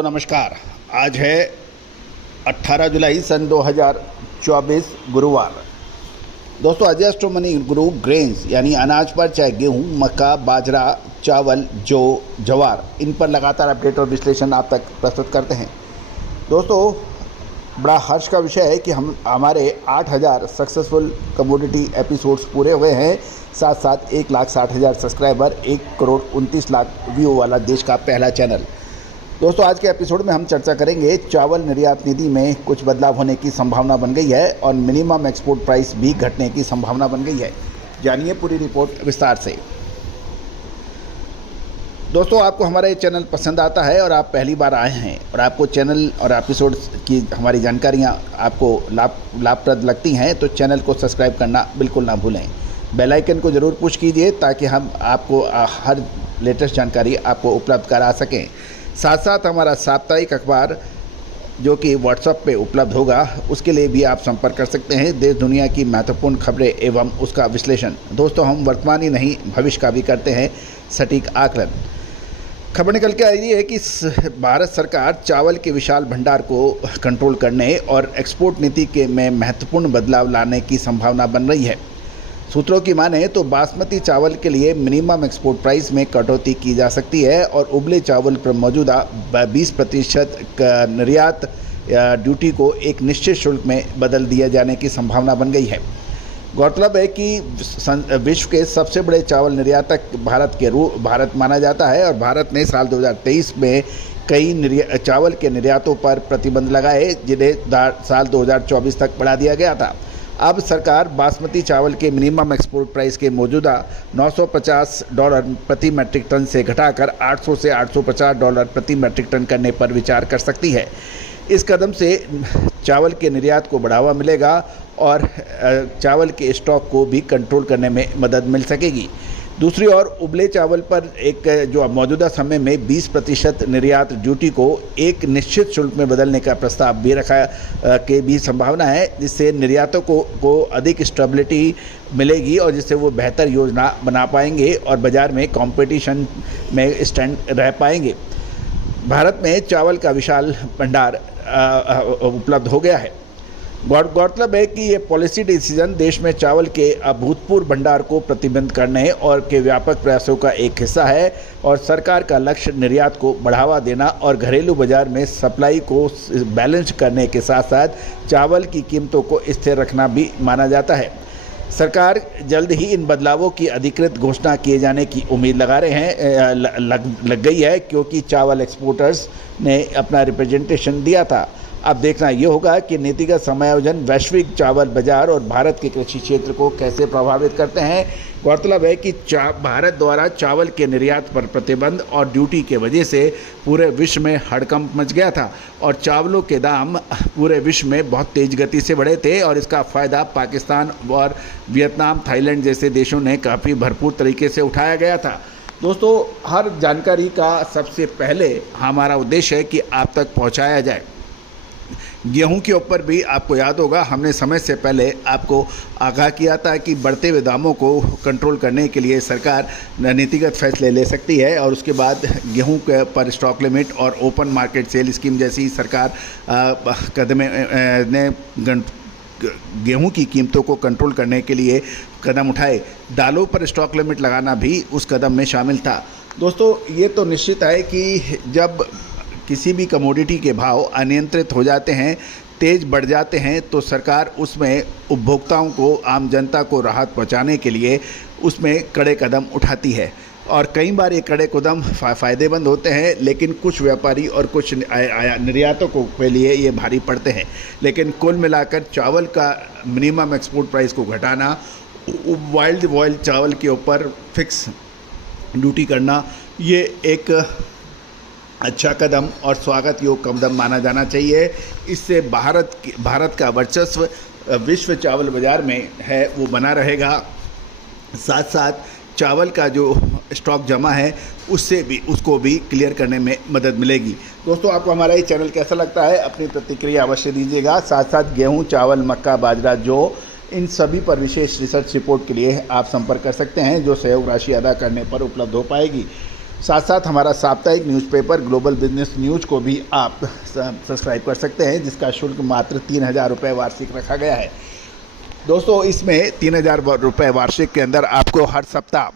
दोस्तों नमस्कार। आज है 18 जुलाई सन 2024 गुरुवार। दोस्तों अजस्ट मनी गुरु ग्रेन्स यानी अनाज पर चाहे गेहूं, मक्का, बाजरा, चावल, जौ, ज्वार, इन पर लगातार अपडेट और विश्लेषण आप तक प्रस्तुत करते हैं। दोस्तों बड़ा हर्ष का विषय है कि हमारे 8000 सक्सेसफुल कमोडिटी एपिसोड्स पूरे हुए हैं। साथ साथ 1,60,000 सब्सक्राइबर, 1,29,00,000 व्यू वाला देश का पहला चैनल। दोस्तों आज के एपिसोड में हम चर्चा करेंगे चावल निर्यात नीति में कुछ बदलाव होने की संभावना बन गई है और मिनिमम एक्सपोर्ट प्राइस भी घटने की संभावना बन गई है। जानिए पूरी रिपोर्ट विस्तार से। दोस्तों आपको हमारा ये चैनल पसंद आता है और आप पहली बार आए हैं और आपको चैनल और एपिसोड की हमारी जानकारियाँ आपको लाभप्रद लगती हैं तो चैनल को सब्सक्राइब करना बिल्कुल ना भूलें। बेल आइकन को ज़रूर पुश कीजिए ताकि हम आपको हर लेटेस्ट जानकारी आपको उपलब्ध करा सकें। साथ साथ हमारा साप्ताहिक अखबार जो कि व्हाट्सएप पे उपलब्ध होगा उसके लिए भी आप संपर्क कर सकते हैं। देश दुनिया की महत्वपूर्ण खबरें एवं उसका विश्लेषण। दोस्तों हम वर्तमान ही नहीं भविष्य का भी करते हैं सटीक आकलन। खबर निकल के आ रही है कि भारत सरकार चावल के विशाल भंडार को कंट्रोल करने और एक्सपोर्ट नीति के में महत्वपूर्ण बदलाव लाने की संभावना बन रही है। सूत्रों की माने तो बासमती चावल के लिए मिनिमम एक्सपोर्ट प्राइस में कटौती की जा सकती है और उबले चावल पर मौजूदा 20% निर्यात ड्यूटी को एक निश्चित शुल्क में बदल दिया जाने की संभावना बन गई है। गौरतलब है कि विश्व के सबसे बड़े चावल निर्यातक भारत माना जाता है और भारत ने साल 2023 में कई चावल के निर्यातों पर प्रतिबंध लगाए जिन्हें साल 2024 तक बढ़ा दिया गया था। अब सरकार बासमती चावल के मिनिमम एक्सपोर्ट प्राइस के मौजूदा $950 प्रति मैट्रिक टन से घटाकर 800 से $850 प्रति मैट्रिक टन करने पर विचार कर सकती है। इस कदम से चावल के निर्यात को बढ़ावा मिलेगा और चावल के स्टॉक को भी कंट्रोल करने में मदद मिल सकेगी। दूसरी ओर उबले चावल पर एक जो मौजूदा समय में 20% निर्यात ड्यूटी को एक निश्चित शुल्क में बदलने का प्रस्ताव भी रखा के भी संभावना है, जिससे निर्यातकों को अधिक स्टेबिलिटी मिलेगी और जिससे वो बेहतर योजना बना पाएंगे और बाज़ार में कंपटीशन में स्टैंड रह पाएंगे। भारत में चावल का विशाल भंडार उपलब्ध हो गया है। गौरतलब है कि ये पॉलिसी डिसीजन देश में चावल के अभूतपूर्व भंडार को प्रतिबंध करने और के व्यापक प्रयासों का एक हिस्सा है और सरकार का लक्ष्य निर्यात को बढ़ावा देना और घरेलू बाजार में सप्लाई को बैलेंस करने के साथ साथ चावल की कीमतों को स्थिर रखना भी माना जाता है। सरकार जल्द ही इन बदलावों की अधिकृत घोषणा किए जाने की उम्मीद लगा रहे हैं लग गई है क्योंकि चावल एक्सपोर्टर्स ने अपना रिप्रेजेंटेशन दिया था। अब देखना ये होगा कि नीतिगत समायोजन वैश्विक चावल बाजार और भारत के कृषि क्षेत्र को कैसे प्रभावित करते हैं। गौरतलब है कि भारत द्वारा चावल के निर्यात पर प्रतिबंध और ड्यूटी के वजह से पूरे विश्व में हड़कंप मच गया था और चावलों के दाम पूरे विश्व में बहुत तेज़ गति से बढ़े थे और इसका फ़ायदा पाकिस्तान और वियतनाम, थाईलैंड जैसे देशों ने काफ़ी भरपूर तरीके से उठाया गया था। दोस्तों हर जानकारी का सबसे पहले हमारा उद्देश्य है कि आप तक पहुँचाया जाए। गेहूं के ऊपर भी आपको याद होगा हमने समय से पहले आपको आगाह किया था कि बढ़ते हुए दामों को कंट्रोल करने के लिए सरकार नीतिगत फैसले ले सकती है और उसके बाद गेहूं के पर स्टॉक लिमिट और ओपन मार्केट सेल स्कीम जैसी सरकार कदम ने गेहूं की कीमतों को कंट्रोल करने के लिए कदम उठाए। दालों पर स्टॉक लिमिट लगाना भी उस कदम में शामिल था। दोस्तों ये तो निश्चित है कि जब किसी भी कमोडिटी के भाव अनियंत्रित हो जाते हैं, तेज़ बढ़ जाते हैं तो सरकार उसमें उपभोक्ताओं को, आम जनता को राहत पहुंचाने के लिए उसमें कड़े कदम उठाती है और कई बार ये कड़े कदम फ़ायदेमंद होते हैं लेकिन कुछ व्यापारी और कुछ निर्यातकों के लिए ये भारी पड़ते हैं। लेकिन कुल मिलाकर चावल का मिनिमम एक्सपोर्ट प्राइस को घटाना, वाइल्ड चावल के ऊपर फिक्स ड्यूटी करना, ये एक अच्छा कदम और स्वागत योग्य कदम माना जाना चाहिए। इससे भारत का वर्चस्व विश्व चावल बाज़ार में है वो बना रहेगा। साथ साथ चावल का जो स्टॉक जमा है उसको भी क्लियर करने में मदद मिलेगी। दोस्तों आपको हमारा ये चैनल कैसा लगता है अपनी प्रतिक्रिया अवश्य दीजिएगा। साथ साथ गेहूं, चावल, मक्का, बाजरा, जौ, इन सभी पर विशेष रिसर्च रिपोर्ट के लिए आप संपर्क कर सकते हैं जो सहयोग राशि अदा करने पर उपलब्ध हो पाएगी। साथ साथ हमारा साप्ताहिक न्यूज़पेपर ग्लोबल बिजनेस न्यूज़ को भी आप सब्सक्राइब कर सकते हैं, जिसका शुल्क मात्र 3000 रुपये वार्षिक रखा गया है। दोस्तों, इसमें 3000 रुपये वार्षिक के अंदर आपको हर सप्ताह